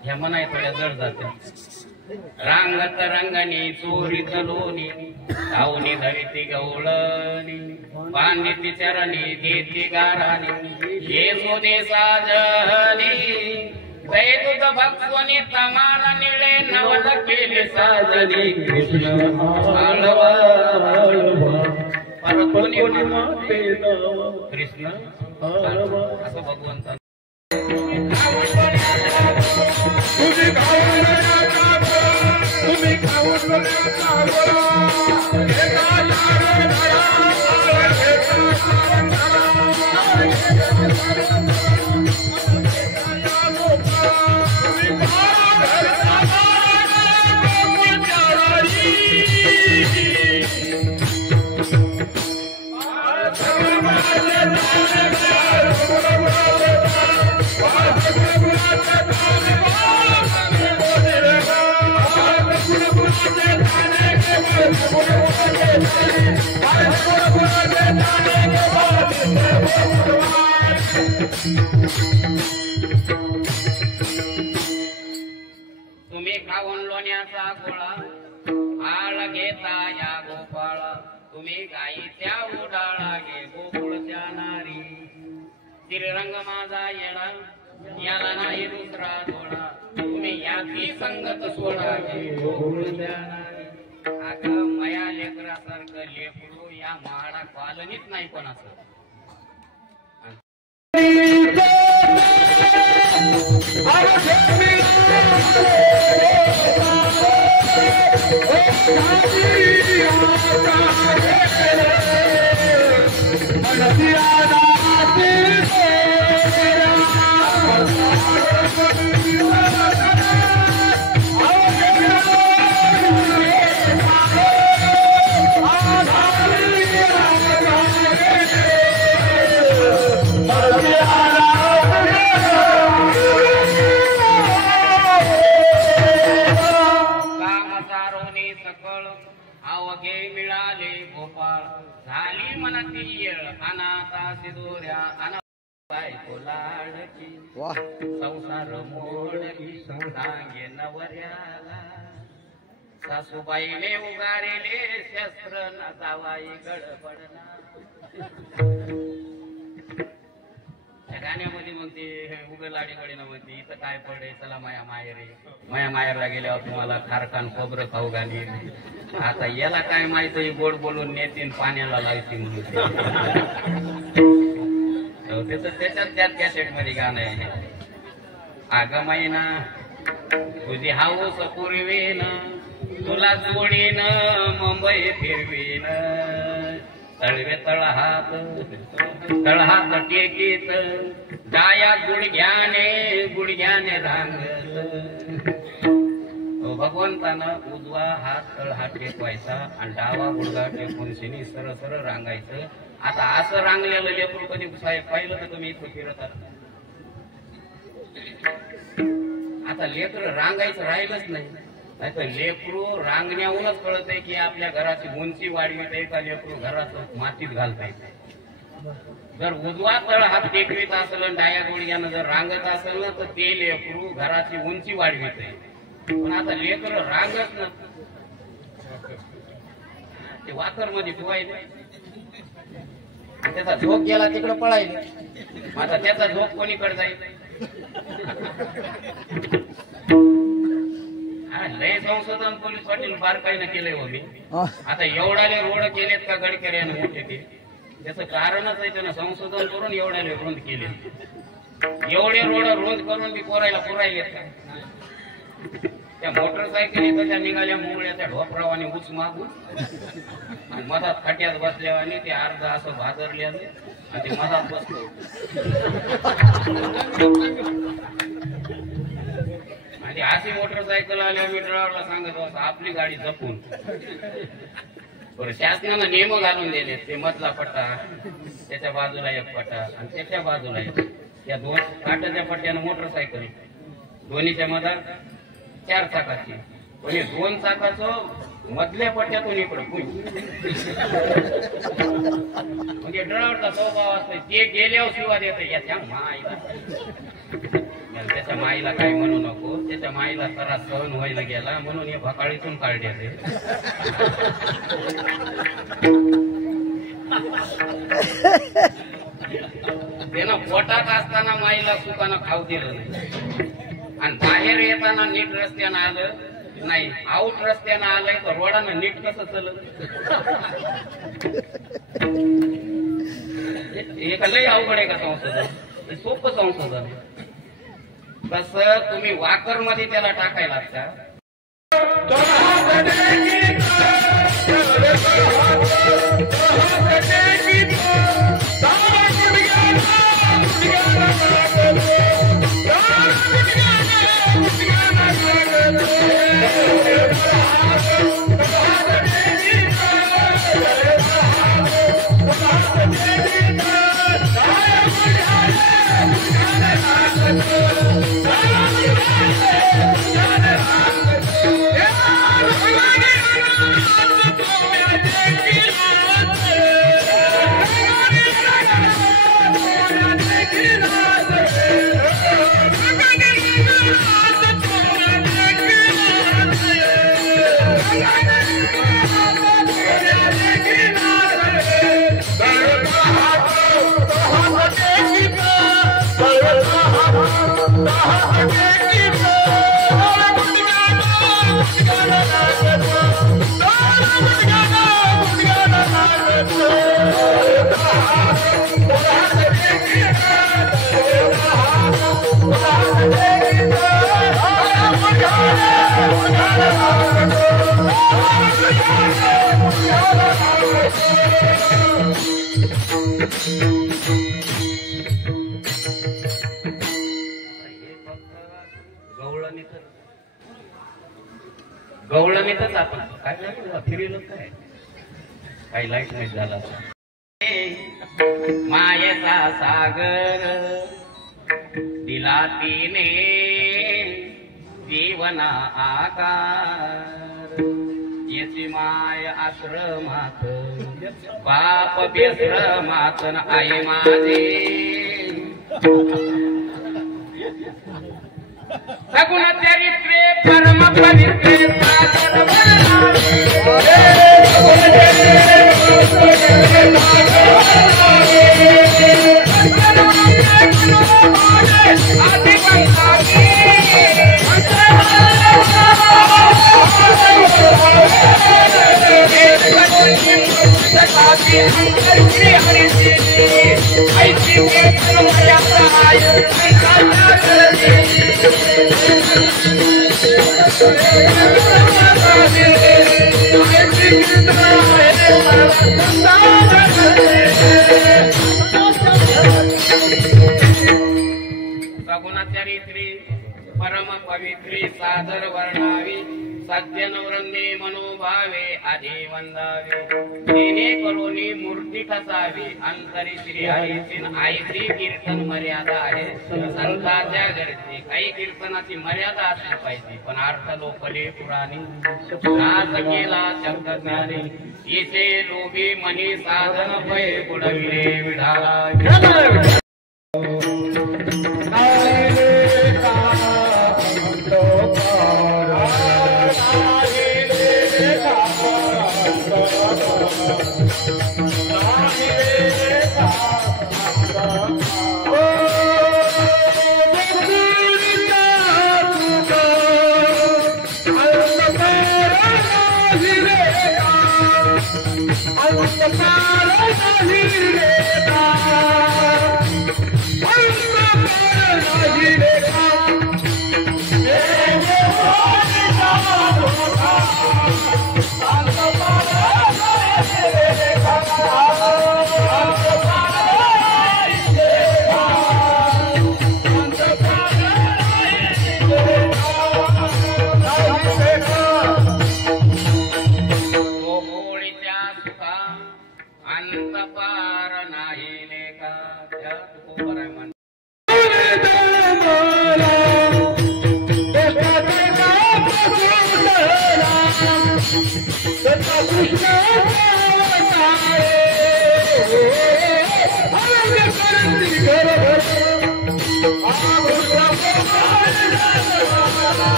ह्या मनाय थोड्या जड जात्या रांगत रंगणी चोरीत लोणी धावणी धरिती गवळणी पांडिती चरणी देती गाराणी येसो दे साजनी दैदूत भक्वनी तमाल निळे नवल केले साजनी कृष्ण आळवा परतोनी माते कृष्ण असं भगवंत तुम्ही खाऊन लोण्याचा गोळा आळ घेता या गोपाळा तुम्ही गाईच्या उडाळा घे गोकुळच्या नारी श्रीरंग माझा येणा याला नाही दुसरा जोडा तुम्ही याची संगत सोडा घे गोकुळच्या नारी अगं मया लेकरासारखं लेकरू या माडा कॉलनीत नाही कोणाचं अवघे मिळाले गोपाळ झाली मनाची येळ अनाथा सिदोऱ्या बायको लाडकी संसार मोडकी सांगे नवऱ्याला सासूबाईने उगारेले शस्त्र न जावाई गडबडना गाण्यामध्ये म्हणते उगलाडीकडे म्हणते इथं काय पडे चला माया माहेरला गेल्यावर तुम्हाला खारखान खोबरं खाऊ घालीन आता याला काय माहिती गोड बोलून नेतीन पाण्याला लावतील त्याच्यात त्यात कॅसेट मध्ये गाणं आहे अगं मैना तुझी हाऊस पुरवीन तुला जोडीन मुंबई फिरवीन तळवे तळहात टेकीत जाया गुडघ्याने रांगत भगवंतानं उजवा हात तळहात टेकवायचा आणि डावा गुडघा टेकून शिनी सरळ सरळ रांगायचं आता असं रांगलेलं लेकरू कधी साहेब पाहिलं तर तुम्ही इथं फिरत आता लेकरं रांगायचं राहिलंच नाही नाहीतर लेकरू रांगण्याहूनच कळत आहे की आपल्या घराची उंची वाढवीत आहे का लेकरू घरात मातीत घालता येते जर उजवा तळ हात टेकवीत असेल डाया गुडघ्यानं जर रांगत असेल ना तर ते लेकरू घराची उंची वाढवीत आहे पण आता लेकर रांगत ना ते वाकर मध्ये ठेवायले त्याचा झोप गेला तिकडे पळायले आता त्याचा झोप कोणीकडे जाईल संशोधन पोलीस पाटील बारकाईनं केलंय हो मी. आता एवढाले रोड केलेत का गडकऱ्यानं मोठे ते, त्याचं कारणच आहे त्यानं संशोधन करून एवढ्याले रुंद केले. एवढे रोड रुंद करून मी पुरायलेत का? त्या मोटरसायकली तशा निघाल्या मुंगळ्या त्या ढोपरावाने उच मागून आणि मधात खट्यात बसल्यावाने ते अर्ध असं भादरले आणि ते मधात बसतो. आणि अशी मोटरसायकल आल्या मी ड्रायव्हरला सांगत होता आपली गाडी जपून. बरं शासनानं नियम घालून दिले, ते मधला पट्टा त्याच्या बाजूला एक पट्टा आणि त्याच्या बाजूला एक, या दोन काटाच्या पट्ट्यानं मोटरसायकल दोन्हीच्या मधात 4 चाकाची, म्हणजे 2 चाकाचं मधल्या पट्ट्यातून इकडं म्हणजे ड्रायव्हरचा स्वभाव असतो ते गेल्यावर शिवा देत याच्या माईला. त्याच्या माईला काय म्हणू नको, त्याच्या माईला त्रास सहन व्हायला गेला म्हणून हे भकाळीतून काढले. त्यानं पोटात असताना माईला सुखानं खाऊ दिलं नाही आणि बाहेर येताना नीट रस्त्यानं आलं नाही, आउट रस्त्यानं आलंय तर रोडानं नीट कसं चलत. एक लय अवघड आहे का संशोधन, सोपं संशोधन. तसं तुम्ही वाकर मध्ये त्याला टाकायला लागता. गवळणीतच आपण काय फिरलो काय काही लाईट नाही झाला. मायेचा सागर दिला तिने जीवना आकार, याची माय आश्रमात बाप बेश्रमात आई माझे. सगुण चरित्रे परम पवित्रे सागर सगुणचरित्री परम पवित्री सादर वर्णावी, सज्जन वृंदे मनोभावे आधी वंदावे. तिने करोनी मूर्ती ठसावी, अंतरी श्री हरीची आईची कीर्तन मर्यादा आहे. संतांच्या घरची काही कीर्तनाची मर्यादा असली पाहिजे, पण अर्थ लोकले पुराणी नाच केला शब्द ज्ञानी. इथे लोभी मनी साधन पै बुडविले विढाला. Oh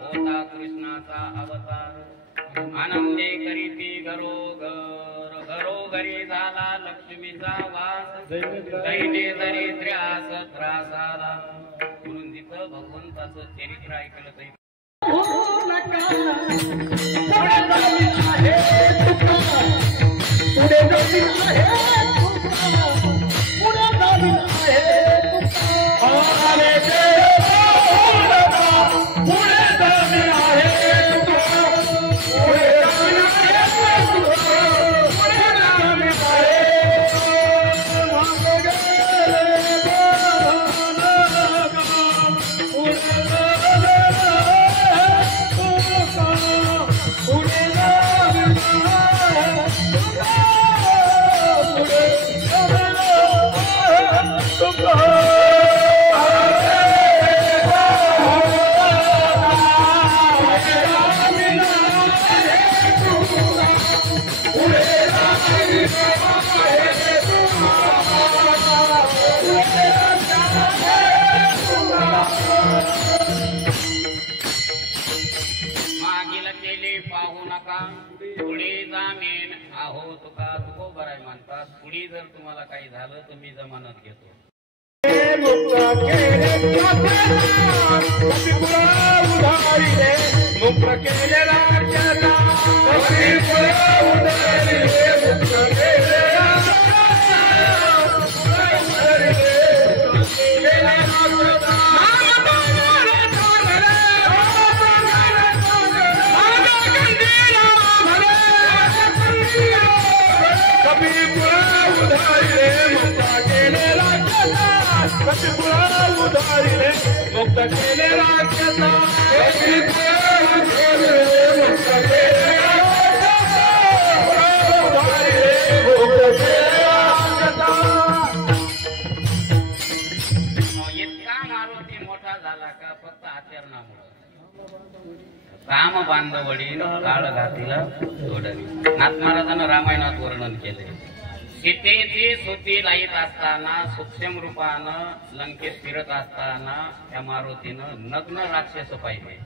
होता कृष्णाचा अवतार आनंदे करीती घरोघरी झाला लक्ष्मीचा वास दैने दरिद्र्यास त्रास आला म्हणून तिथं भगवंताचं चरित्र ऐकलं जाईल. पुढे जर तुम्हाला काही झालं तर मी जमानत घेतो. मुक्त केले राक्षसा इतका मारुती मोठा झाला का फक्त आचरणामुळे. राम बांधवडी काळ घातीला जोडली. नाथ महाराजांना रामायणात वर्णन केले. सीतेची सुती लाईत असताना सूक्ष्म रूपानं लंकेत फिरत असताना त्या मारुतीनं नग्न राक्षस पाहिले.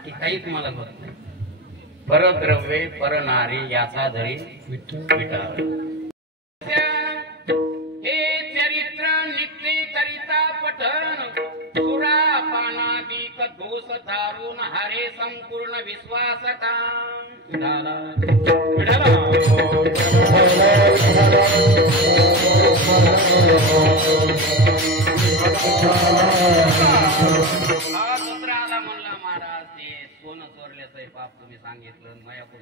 बाकी काहीच मला कळत नाही. परद्रव्ये परनारी याचा धरी विठ्ठल. हे चरित्र नित्य करिता पठण सुरा पानादिक दोष दारून हरे संपूर्ण विश्वास का हा दुसरा आला म्हणला महाराज ते सोनं चोरल्याचं पाप तुम्ही सांगितलं मायापूर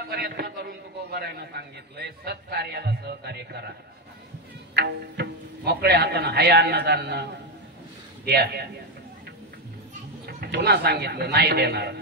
प्रयत्न करून तुकोबारायनं सांगितलंय सत्कार्याला सहकार्य करा. मोकळ्या हातानं हाय अन्नदान द्या. पुन्हा सांगितलं नाही देणार.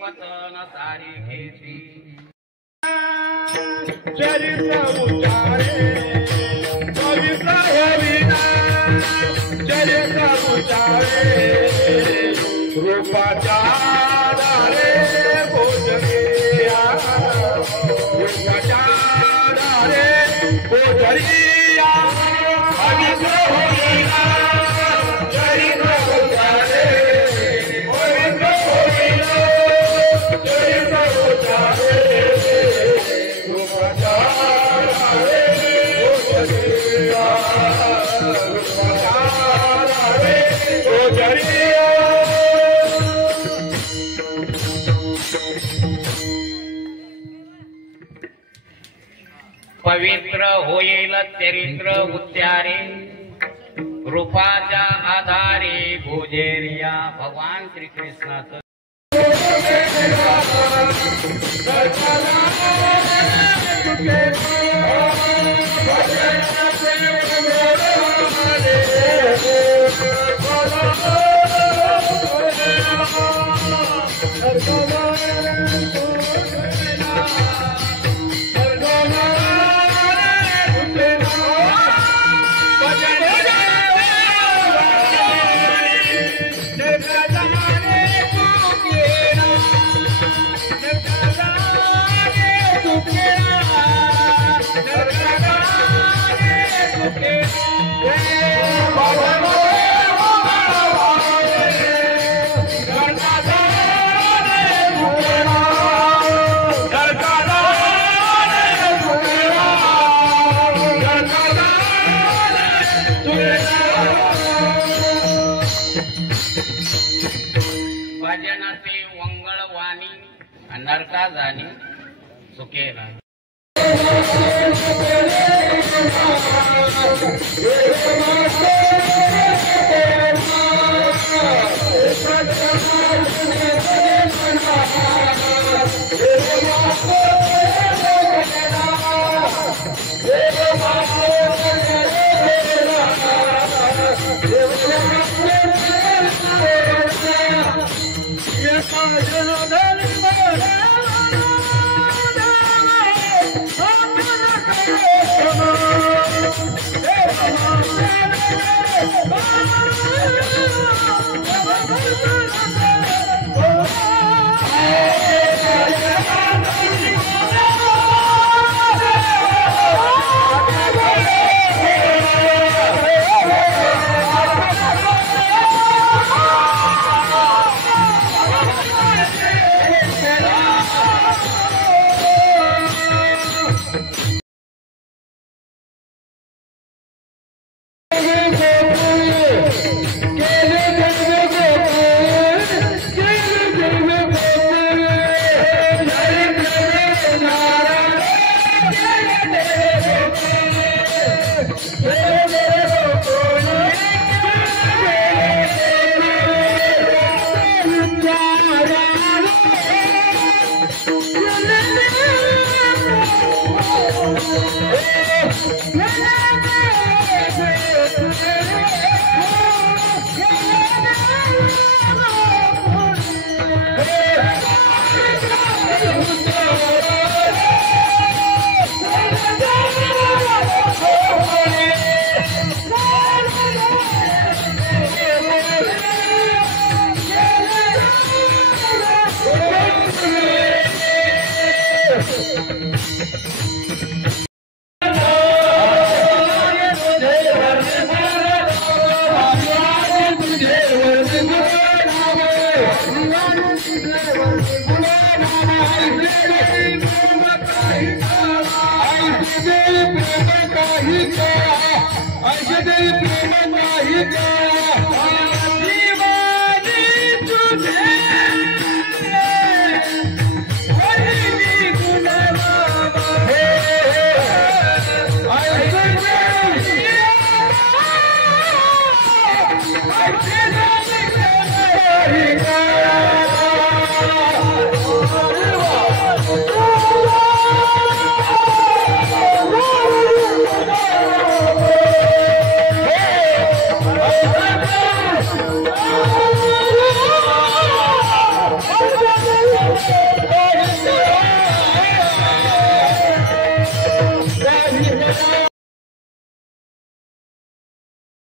पतन सारी घेती चरित्र उचारे पवित्र हरिना चरित्र उचारे रूपाच्या दारे बोजरिया रूपाच्या दारे बोजरिया पवित्र हरिना चरित्र उचारे पवित्र होईल चरित्र उच्चारे रूपाच्या आधारे भोजेरिया भगवान श्री कृष्णाचं भजनाचे वंगळवाणी नरका जाणी सुकेला ऐसे प्रेम नाही